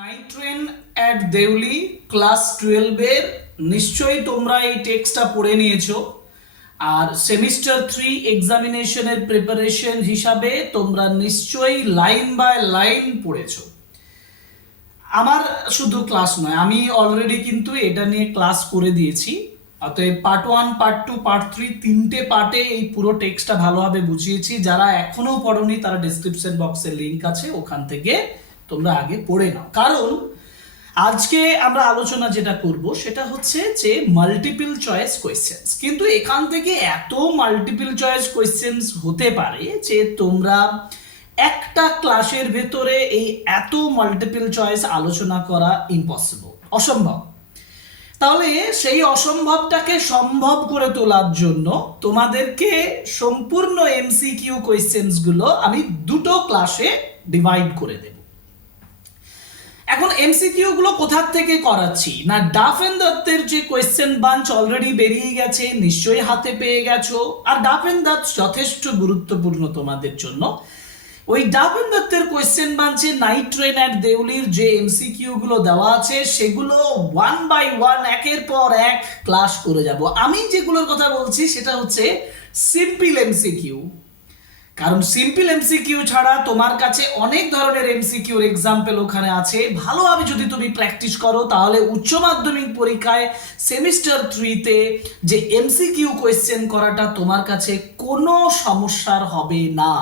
Night train at Deoli class 12 এর নিশ্চয়ই তোমরা এই টেক্সটটা পড়ে নিয়েছো। আর সেমিস্টার 3 এক্সামিনেশনের প্রিপারেশন হিসাবে তোমরা নিশ্চয়ই লাইন বাই লাইন পড়েছো। আমার শুধু ক্লাস নয়, আমি অলরেডি কিন্তু এটা নিয়ে ক্লাস করে দিয়েছি। অতএব পার্ট 1, পার্ট 2, পার্ট 3 তিনটে পার্টে এই পুরো টেক্সটটা ভালোভাবে বুঝিয়েছি। যারা এখনো পড়োনি তারা ডেসক্রিপশন বক্সে লিংক আছে, ওখান থেকে তোমরা আগে পড়ে নাও। কারণ আজকে আমরা আলোচনা যেটা করব সেটা হচ্ছে যে মাল্টিপল চয়েস কোয়েশ্চেন্স। কিন্তু এখান থেকে এত মাল্টিপল চয়েস কোয়েশ্চেন্স হতে পারে যে তোমরা একটা ক্লাসের ভেতরে এই এত মাল্টিপল চয়েস আলোচনা করা ইম্পসিবল, অসম্ভব। তাহলে সেই অসম্ভবটাকে সম্ভব করে তোলার জন্য তোমাদেরকে সম্পূর্ণ এমসিকিউ কোয়েশ্চেন্সগুলো আমি দুটো ক্লাসে ডিভাইড করে দেব। এখন এমসিকিউ গুলো কোথা থেকে করাচ্ছি না, ডাফ এন্ড দত্তের যে কোয়েশ্চেন বাঞ্চ অলরেডি বেরিয়ে গেছে, নিশ্চয়ই হাতে পেয়ে গেছো। আর ডাফ এন্ড দত্ত যথেষ্ট গুরুত্বপূর্ণ তোমাদের জন্য। ওই ডাফ এন্ড দত্তের কোয়েশ্চেন বাঞ্চে নাইট ট্রেন অ্যাট দেউলির যে এমসিকিউ গুলো দেওয়া আছে সেগুলো 1 বাই 1 একের পর এক ক্লাস করে যাব। আমি যেগুলোর কথা বলছি সেটা হচ্ছে সিম্পল এমসিকিউ। কারণ সিম্পল এমসিকিউ ছাড়া তোমার কাছে অনেক ধরনের এমসিকিউর এক্সাম্পল ওখানে আছে। ভালোভাবে যদি তুমি প্র্যাকটিস করো তাহলে উচ্চ মাধ্যমিক পরীক্ষায় সেমিস্টার 3-তে যে এমসিকিউ কোয়েশ্চেন করাটা তোমার কাছে কোনো সমস্যার হবে না।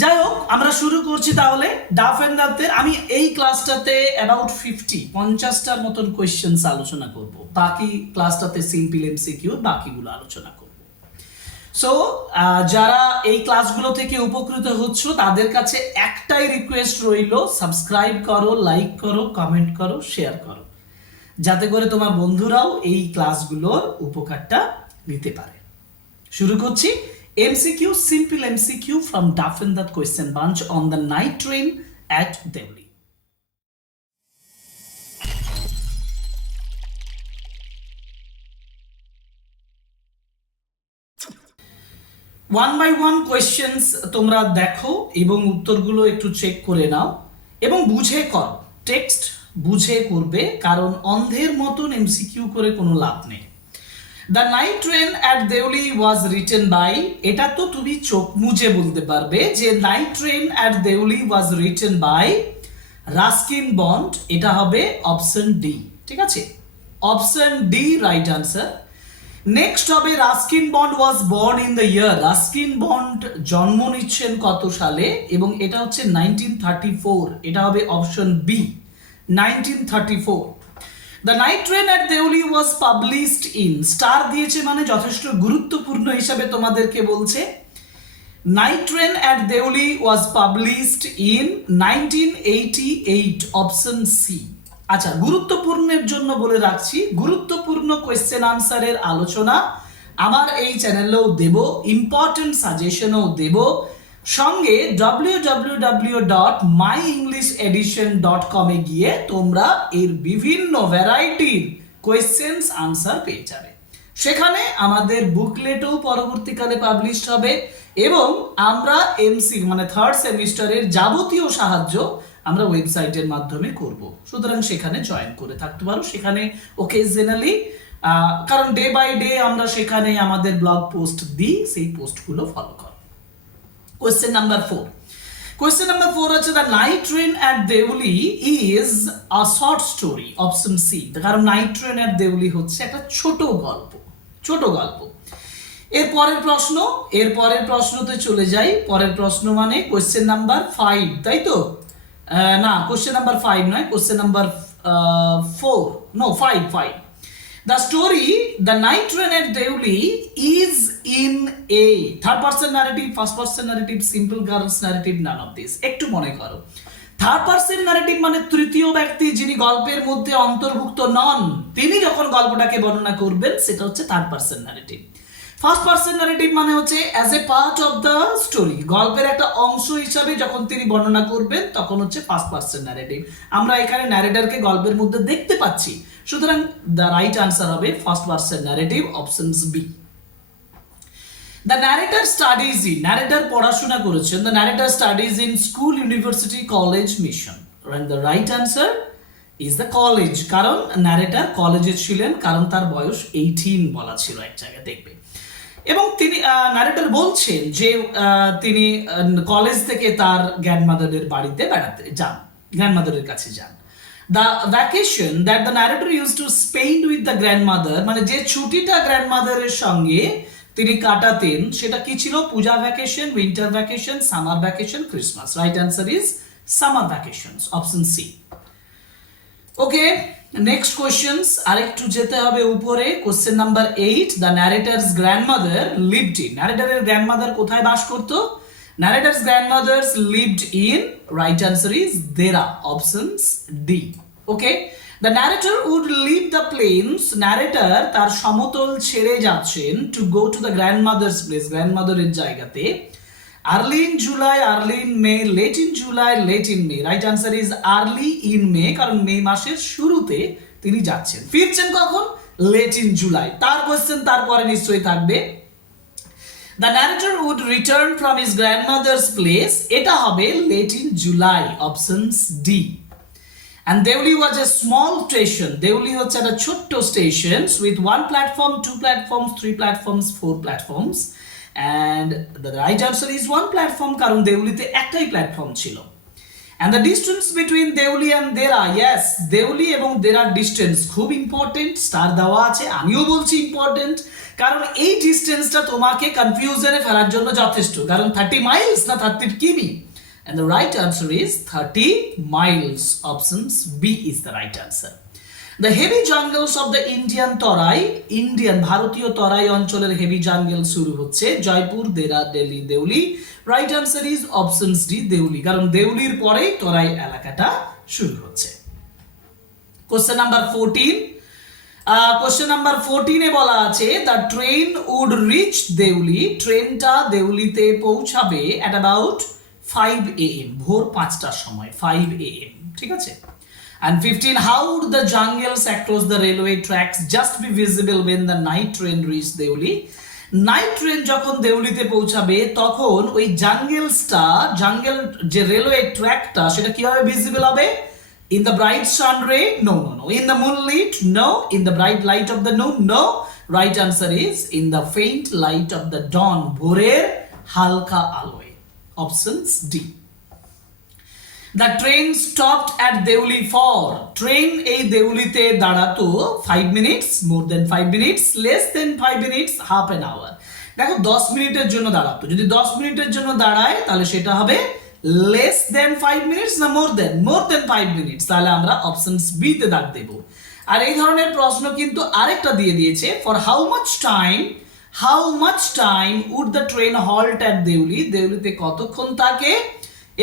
যাই হোক, আমরা শুরু করছি তাহলে ডাফ এন্ড দত্তের। আমি এই ক্লাসটাতে অ্যাবাউট 50টার মতন কোয়েশ্চেন্স আলোচনা করব, বাকি ক্লাসটাতে সিম্পল এমসিকিউ বাকিগুলো আলোচনা করব। সো যারা এই ক্লাসগুলো থেকে উপকৃত হচ্ছ তাদের কাছে একটাই রিকোয়েস্ট রইল, সাবস্ক্রাইব করো, লাইক করো, কমেন্ট করো, শেয়ার করো, যাতে করে তোমার বন্ধুরাও এই ক্লাসগুলোর উপকারটা নিতে পারে। শুরু করছি MCQ, simple MCQ from Duff and Dutta question bunch on the night train at Deoli. 1 by 1 questions তোমরা দেখো এবং উত্তরগুলো একটু চেক করে নাও এবং বুঝে করো। টেক্সট বুঝে করবে, কারণ অন্ধের মতন এমসিকিউ করে কোনো লাভ নেই। The night train at Deoli was written by, এটা তো তুমি চোখ মুজে বলতে পারবে যে night train at Deoli was written by Ruskin Bond. এটা হবে অপশন ডি, ঠিক আছে? Option D right answer. Next হবে Ruskin Bond was born in the year. Ruskin Bond জন্ম নিচ্ছেন কত সালে, এবং এটা হচ্ছে 1934। এটা হবে option B, 1934। The night train at Deoli was published in, star দিয়েছে মানে যথেষ্ট গুরুত্বপূর্ণ হিসাবে তোমাদেরকে বলছে। Night train at Deoli was published in 1988, option C. আচ্ছা, গুরুত্বপূর্ণের জন্য বলে রাখছি, গুরুত্বপূর্ণ কোয়েশ্চেন আনসারের আলোচনা আমার এই চ্যানেলেও দেব, ইম্পর্টেন্ট সাজেশনও দেব, সঙ্গে www.myenglishedition.com এ গিয়ে তোমরা এর বিভিন্ন ভ্যারাইটির কোয়েশ্চেন্স আনসার পেয়ে যাবে। সেখানে আমাদের বুকলেটও পরবর্তীকালে পাবলিশ হবে এবং আমরা এমসি মানে থার্ড সেমিস্টারের যাবতীয় সাহায্য আমরা ওয়েবসাইটের মাধ্যমে করব। সুতরাং সেখানে জয়েন করে থাকতে পারো। সেখানে ওকেজনালি, কারণ ডে বাই ডে আমরা সেখানে আমাদের ব্লগ পোস্ট দিই, সেই পোস্টগুলো ফলো করো। Question number 4। কোয়েশ্চেন নাম্বার 4 হচ্ছে the night train at Deoli is a short story, option C. কারণ নাইট ট্রেন অ্যাট দেউলি হচ্ছে একটা ছোট গল্প, ছোট গল্প। এর পরের প্রশ্নতে চলে যাই। পরের প্রশ্ন মানে কোয়েশ্চেন নাম্বার 5, তাই তো? না, কোয়েশ্চেন নাম্বার 5 নয়, question number 4, no 5. The story, The Night Train at Deuli, is in a third person narrative, first person narrative, simple girls narrative, none of this. একটু মনে করো, থার্ড পার্সন নারেটিভ মানে তৃতীয় ব্যক্তি যিনি গল্পের মধ্যে অন্তর্ভুক্ত নন, তিনি যখন গল্পটাকে বর্ণনা করবেন সেটা হচ্ছে থার্ড পার্সন নারেটিভ। ফার্স্ট পার্সন নারেটিভ মানে হচ্ছে as a part of the story, গল্পের একটা অংশ হিসাবে যখন তিনি বর্ণনা করবেন তখন হচ্ছে ফার্স্ট পার্সন নারেটিভ। আমরা এখানে ন্যারেটরকে গল্পের মধ্যে দেখতে পাচ্ছি, সুতরাং দ্য রাইট আনসার হবে first person narrative, option B. The narrator studies in, narrator পড়াশোনা করেছেন, the narrator studies in school, university, college, mission, and the right answer is the college, কারণ ন্যারেটর কলেজে ছিলেন, কারণ তার বয়স 18 বলা ছিল এক জায়গায়, দেখবে। এবং তিনি ন্যারেটর বলছেন যে তিনি কলেজ থেকে তার গ্র্যান্ডমাদারের বাড়িতে বেড়াতে যান, গ্র্যান্ডমাদারের কাছে যান। The vacation that the narrator use to spend with the grandmother, মানে যে ছুটিটা গ্র্যান্ডমাদারের সঙ্গে তিনি কাটাতেন সেটা কি ছিল? Puja vacation, winter vacation, summer vacation, Christmas. Right answer is summer vacations, option C. Okay, next questions, আরেকটু যেতে হবে উপরে। Question number 8, the narrator's grandmother lived in, ন্যারেটারের গ্র্যান্ডমাদার কোথায় বাস করতো? Narrator's grandmother's lived in, right answer is Dehra, options D. Okay, the narrator would leave the plains, narrator তার সমতল ছেড়ে যাচ্ছেন to go to the grandmother's place, গ্র্যান্ডমাদারের জায়গাতে। Early in July, early in May, late in July, late in May. Right answer is early in May, কারণ May মাসের শুরুতে তিনি যাচ্ছেন। ফিরছেন কখন? Late in July. তার কোশ্চেন তারপরে নিশ্চয়ই থাকবে। The narrator would return from his grandmother's place, এটা হবে late in July, options D. And Deoli was a small station. Deoli হচ্ছে একটা ছোট্ট station with 1 platform, 2 platforms, 3 platforms, 4 platforms. And the right answer is 1 platform, কারণ দেউলিতে একটাই platform ছিল। And the distance between Deoli and Dera, yes, Deoli এবং Deraর distance খুব important, star দেওয়া আছে, আমিও বলছি ইম্পর্টেন্ট, কারণ এই ডিস্টেন্সটা তোমাকে কনফিউশনে ফেলার জন্য যথেষ্ট। কারণ 30 মাইলস না 30 কিমি, and the right answer is 30 miles, options B is the right answer. The heavy jungles of the Indian Tarai, Indian ভারতীয় তরাই অঞ্চলের হেভি জাঙ্গল শুরু হচ্ছে Jaipur, Dehra, Delhi, Deoli. Right answer is options D, Deoli, কারণ দেউলির পরেই তরাই এলাকাটা শুরু হচ্ছে। কোশ্চেন নাম্বার 14, কোশ্চেন নাম্বার 14 এ বলা আছে the train would reach Deoli, ট্রেনটা দেউলিতে পৌঁছাবে at about 5 AM, ভোর 5টার সময়, 5 AM, ঠিক আছে। And 15, how would the jungles across the railway tracks just be visible when the night train reached Deoli? Night train যখন দেউলিতে পৌঁছাবে তখন ওই জাঙ্গেলসটা, জাঙ্গেল যে রেলওয়ে ট্র্যাকটা, সেটা কিভাবে ভিজিবল হবে? In the bright sun ray? No. In the moonlit? No. In the bright light of the noon? No. Right answer is in the faint light of the dawn, ভোরের হালকা আলোয়, options D. The train stopped at Deuli for, train এই দেউলিতে দাঁড়াতো 5 minutes, more than 5 minutes, less than 5 minutes, half an hour। দেখো 10 মিনিটের জন্য দাঁড়াতো, যদি 10 মিনিটের জন্য দাঁড়ায় তাহলে সেটা হবে less than 5 minutes না more than 5 minutes, তাহলে আমরা অপশনস বি তে দাগ দেব। আর এই ধরনের প্রশ্ন কিন্তু আরেকটা দিয়ে দিয়েছে, for how much time would the train halt at Deuli, দেউলিতে কতক্ষণ থাকে,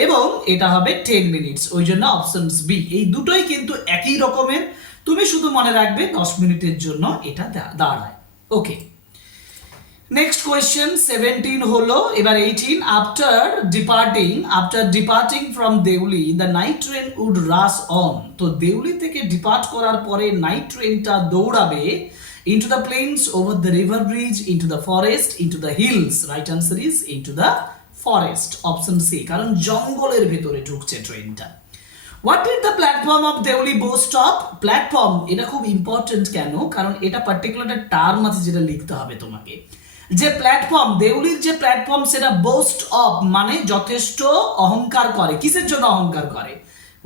এবং এটা হবে 10 মিনিটস, ওই জন্য অপশনস বি। এই দুটোই কিন্তু একই রকমের, তুমি শুধু মনে রাখবে 10 মিনিটের জন্য এটা দাঁড়ায়। ওকে, নেক্সট কোয়েশ্চেন 17 হলো, এবার 18, after departing from Deoli the night train would rush on, তো দেউলি থেকে ডিপার্ট করার পরে নাইট ট্রেনটা দৌড়াবে into the plains, over the river bridge, into the forest, into the hills. Right answer is into the forest, option C, কারণ জঙ্গলের ভেতরে ঢুকছে ট্রেনটা। What did the platform of Deuli boast of? Platform, এটা খুব important কেন? কারণ এটা পার্টিকুলার একটা টার্ম আছে যেটা লিখতে হবে তোমাকে। যে প্ল্যাটফর্ম, দেউলির যে প্ল্যাটফর্ম, সেটা বোস্ট অফ মানে যথেষ্ট অহংকার করে। কিসের জন্য অহংকার করে?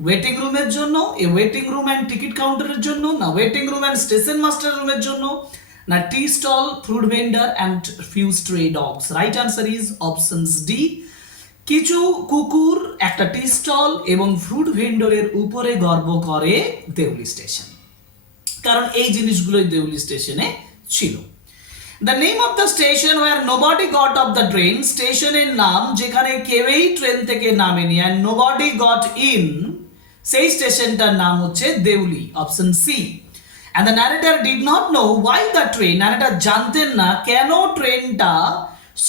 ওয়েটিং রুমের জন্য, a waiting room and ticket কাউন্টারের জন্য, না waiting room and station master রুমের জন্য, না tea stall, fruit vendor and few stray dogs. Right answer is options D, কিছু কুকুর, একটা টি স্টল এবং ফ্রুট ভেন্ডরের উপরে গর্ব করে দেউলি স্টেশন, কারণ এই জিনিসগুলোই দেউলি স্টেশনে ছিল। The name of the station where nobody got off the train, স্টেশনের নাম যেখানে কেউই ট্রেন থেকে নামেনি and nobody got in, সেই স্টেশনটার নাম হচ্ছে Deoli, option C. And the narrator did not know why the train, narrator জানতেন না কেন ট্রেনটা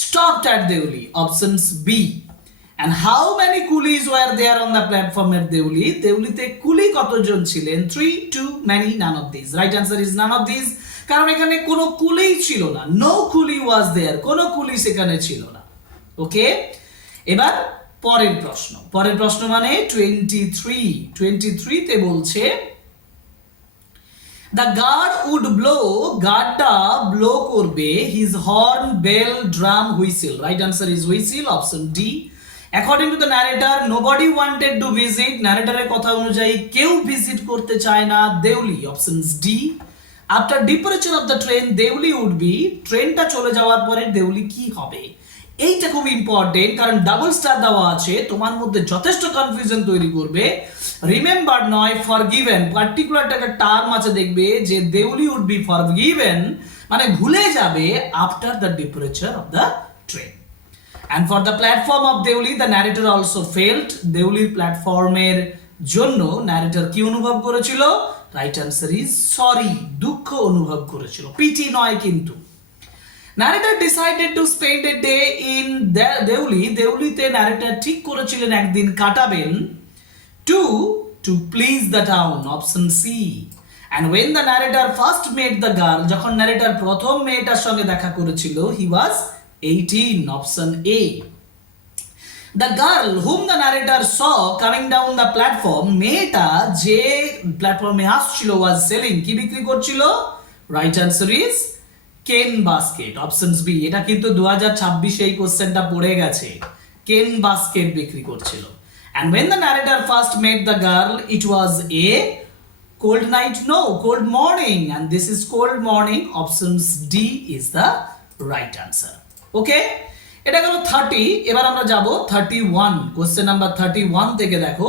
stopped at Deuli, options B. And how many coolies were there on the platform at Deuli? দেউলিতে কুলি কতজন ছিলেন? 3, 2, many, none of these. Right answer is none of these, কারণ এখানে কোনো কুলিই ছিল না, no coolie was there, কোনো কুলি সেখানে ছিল না। ওকে, এবার পরের প্রশ্ন মানে 23 তে বলছে দ্য গার্ড উড ব্লো, গার্ডটা ব্লো করবে his horn, bell, drum, whistle. Right answer is whistle, option D. According to the narrator, nobody wanted to visit, ন্যারেটরের কথা অনুযায়ী কেউ ভিজিট করতে চায় না Deoli, option D. After departure of the train Deoli would be, ট্রেনটা চলে যাওয়ার পরে দেউলি কি হবে? এইটা খুব ইম্পর্টেন্ট, কারণ ডাবল স্টার দেওয়া আছে, তোমার মধ্যে যথেষ্ট কনফিউশন তৈরি করবে। রিমেম্বার নয়, ফরগিভেন, পার্টিকুলার একটা টার্ম আছে দেখবে যে দেউলি উড বি ফরগিভেন, মানে ভুলে যাবে after the departure of the train. And for the platform of Deuli, the narrator also failed. দেউলির প্ল্যাটফর্মের জন্য ন্যারেটর কি অনুভব করেছিল? রাইট আনসার ইজ সরি, দুঃখ অনুভব করেছিল, পিটি নয় কিন্তু। Narrator decided to spend a day in Deoli, দেউলিতে ন্যারেটর ঠিক করেছিলেন একদিন কাটাবেন। To please the town, option C. And when the narrator first met the girl, যখন ন্যারেটর প্রথম মেয়েটার সঙ্গে দেখা করেছিল, he was 18, option A. The girl whom the narrator saw coming down the platform, মেয়েটা যে প্ল্যাটফর্মে আসছিল, was selling, কি বিক্রি করছিল? রাইট আনসার ইজ কেন বাস্কেট, অপশন বি। এটা কিন্তু 2026 এই কোশ্চেনটা পড়ে গেছে, কেন বাস্কেট বিক্রি করছিল। And when the narrator first met the girl, it was a cold night, no, cold morning, and this is cold morning, option D is the right answer. ওকে, এটা গেল 30। এবার আমরা যাব 31, কোশ্চেন নাম্বার 31 থেকে দেখো।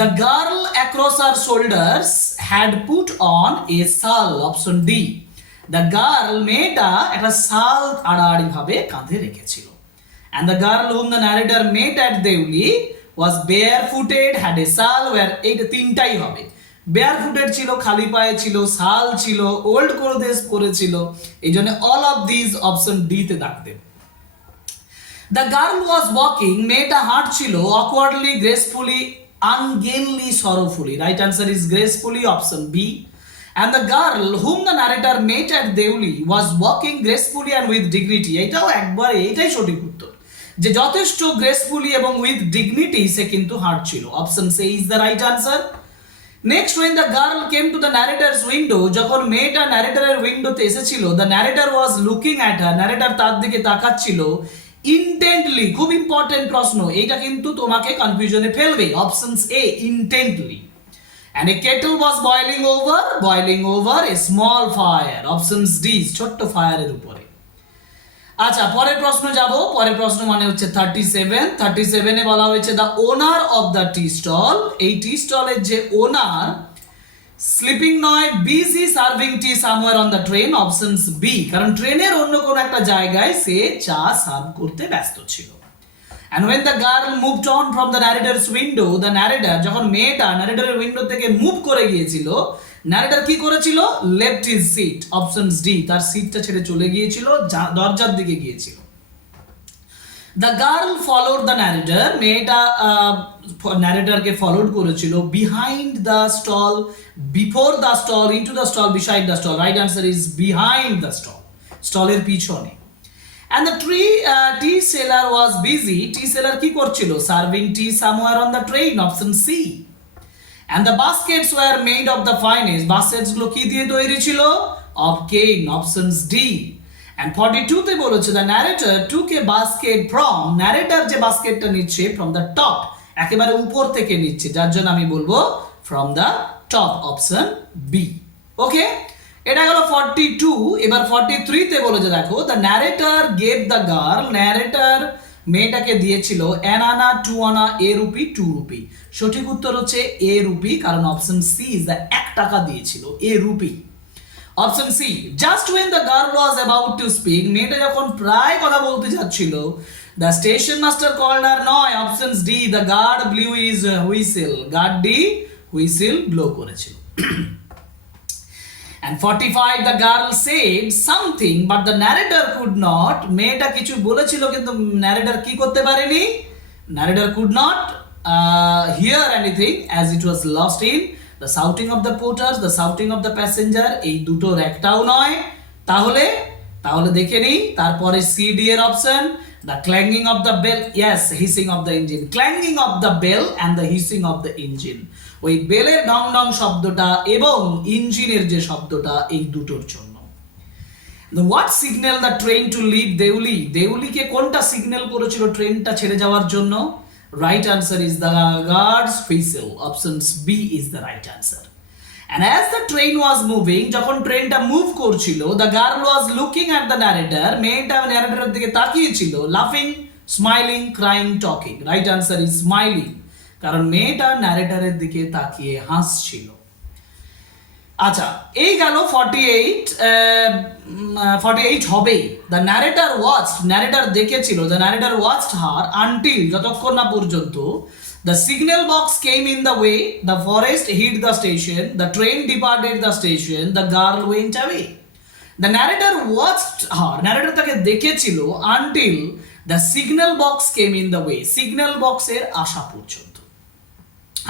The girl across her shoulders had put on a শাল, option D. The girl, মেয়েটা একটা শাল আড়াআড়ি ভাবে কাঁধে রেখেছিল। And the girl whom the narrator met at Deoli was bare footed, had a shawl wear, এইটা তিনটাই হবে। বেয়ার ফুটেড ছিল, খালি পায়ে ছিল, শাল ছিল, ওল্ড ক্লোথেস পরেছিল, এই জন্য all of this option D তে দাগ দেব। দ্য গার্ল ওয়াজ ওয়াকিং, মেয়েটা হাঁটছিল, awkwardly, gracefully, ungainly, sorrowfully. Right answer is gracefully, option B. And the girl whom the narrator met at Deuli was walking gracefully and with dignity, এটাও একবার, এইটাই সঠিক উত্তর, যে যথেষ্ট গ্রেসফুলি এবং উইথ ডিগনিটি সে কিন্তু হাঁটছিল, option C is the right answer. Next, when the girl came to the narrator's window, যখন মেয়েটা ন্যারেটরের উইন্ডোতে এসেছিল, the narrator was looking at her, narrator তার দিকে তাকাচ্ছিল, ইনটেন্টলি, খুব ইম্পর্টেন্ট প্রশ্ন, এইটা কিন্তু তোমাকে কনফিউশনে ফেলবে, option A intently. And a kettle was boiling over a small fire, option D, ছোট্ট ফায়ারের উপরে। আচ্ছা, পরের প্রশ্ন যাব। পরের প্রশ্ন মানে হচ্ছে 37 এ বলা হয়েছে the owner of the tea stall, এই টি স্টলের যে ওনার, স্লিপিং নয়, busy serving tea somewhere on the train, options B, কারণ ট্রেনের অন্য কোন একটা জায়গায় সে চা সার্ভ করতে ব্যস্ত ছিল। And when the girl moved on from the narrator's window, the narrator, যখন মেয়েটা ন্যারেটরের উইন্ডো থেকে মুভ করে গিয়েছিল, ন্যারেটর কি করেছিল? left his seat, options D, তার সিটটা ছেড়ে চলে গিয়েছিল, দরজার দিকে গিয়েছিল। The girl followed the narrator, মেয়েটা ন্যারেটরকে ফলোড করেছিল, behind the stall, before the stall, into the stall, beside the stall. Right answer is behind the stall, স্টলের পিছনে। And the tea seller was busy, tea seller কি করছিল? Serving tea somewhere on the train, option C. And the baskets were made of the finest, baskets গুলো কি দিয়ে তৈরি ছিল? Of cane, options D. And 42 তে বলেছে the narrator took a basket from, narrator যে বাস্কেটটা নিচ্ছে from the top, একেবারে উপর থেকে নিচ্ছে, যার জন্য আমি বলবো from the top, option B. ওকে, এটা গেল 42। এবার 43 তে বলেছে দেখো the narrator gave the girl, narrator মেয়েটাকে দিয়েছিল an আনা, 2 আনা, a রুপি, 2 রুপি। সঠিক উত্তর হচ্ছে a রুপি, কারণ অপশন সি ইজ দ্য 1 টাকা দিয়েছিল, a rupee, option C. Just when the girl was about to speak, মেয়েটা যখন প্রায় কথা বলতে যাচ্ছিল, the station master called her, নয়, option D, the guard blew his whistle, guard D whistle blow করেছিল। And 45, the girl said something but the narrator could not, মেয়েটা কিছু বলেছিল কিন্তু narrator কি করতে পারেনি? Narrator could not hear anything as it was lost in the shouting of the porters, the shouting of the passenger, এই দুটোর একটাও নয়। তাহলে দেখে নিই, তারপরে সি ডি এর option, the clanging of the bell, yes, hissing of the engine, clanging of the bell and the hissing of the engine, ওই বেলের ডং ডং শব্দটা এবং ইঞ্জিনের যে শব্দটা, এই দুটোর জন্য। What signal the train to leave Deoli, দেউলিকে কোনটা সিগন্যাল করেছিল ট্রেনটা ছেড়ে যাওয়ার জন্য? Right answer is the guard's whistle, option B is the right answer. And as the train was moving, যখন ট্রেনটা মুভ করছিল, the girl was looking at the narrator, মেয়েটা ন্যারেটরের দিকে তাকিয়ে ছিল, laughing, smiling, crying, talking. Right answer is smiling, কারণ মেয়েটা ন্যারেটরের দিকে তাকিয়ে হাসছিল। আচ্ছা, এই গেল 48 হবে। দ্য ন্যারেটর ওয়াচড, ন্যারেটর দেখেছিল, the narrator watched her until, যতক্ষণ না পর্যন্ত the signal box came in the way, the forest hid the station, the train departed the station, the girl went away. The narrator watched her, narrator তাকে দেখেছিল until the signal box came in the way, signal box এর আসা পর্যন্ত।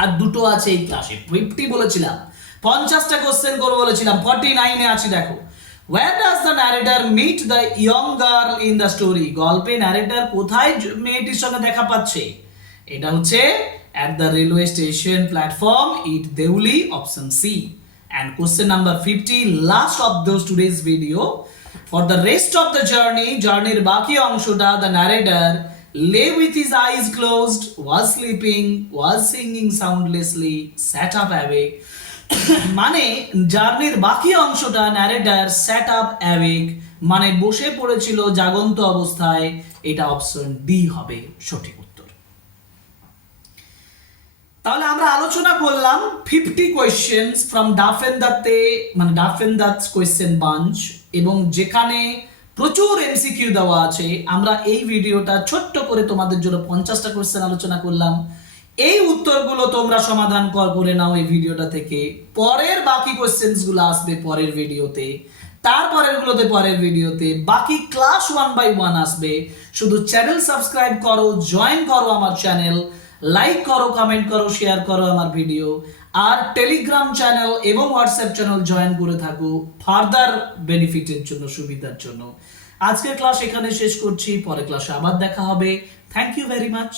আর দুটো আছে এই ক্লাসে, 50 বলেছিলাম, 50টা কোশ্চেন করব বলেছিলাম, 49 এ আছি দেখো। Where does the narrator meet the young girl in the story? গল্পে ন্যারেটর কোথায় মেয়েটির সঙ্গে দেখা পাচ্ছে? এটা হচ্ছে at the railway station platform, it Deuli, option C. And question number 50, last of those today's video. For the rest of the journey, journeyর বাকি অংশটা, the narrator lay with his eyes closed, was sleeping, was singing soundlessly, sat up awake. মানে জার্নির বাকি অংশটা narrator sat up awake, মানে বসে পড়েছিল জাগন্ত অবস্থায়। এটা অপশন ডি হবে সঠিক উত্তর। তাহলে আমরা আলোচনা করলাম 50 কোয়েশ্চেন্স ফ্রম ডাফেনদাতে, মানে ডাফেনদাতস কোয়েশ্চেন বাঞ্চ, এবং যেখানে প্রচুর এমসিকিউ দেওয়া আছে। আমরা এই ভিডিওটা ছোট্ট করে তোমাদের জন্য 50টা কোয়েশ্চেন আলোচনা করলাম। এই উত্তরগুলো তোমরা সমাধান করে নাও এই ভিডিওটা থেকে। পরের বাকি কোয়েশ্চেন্সগুলো আসবে পরের ভিডিওতে, তারপরের গুলোতে পরের ভিডিওতে, বাকি ক্লাস 1 by 1 আসবে। শুধু চ্যানেল সাবস্ক্রাইব করো, জয়েন করো আমার চ্যানেল, লাইক করো, কমেন্ট করো, শেয়ার করো আমার ভিডিও, আর টেলিগ্রাম চ্যানেল এবং হোয়াটসঅ্যাপ চ্যানেল জয়েন করে থাকো ফার্দার বেনিফিটের জন্য, সুবিধার জন্য। আজকের ক্লাস এখানে শেষ করছি, পরের ক্লাসে আবার দেখা হবে। Thank you very much.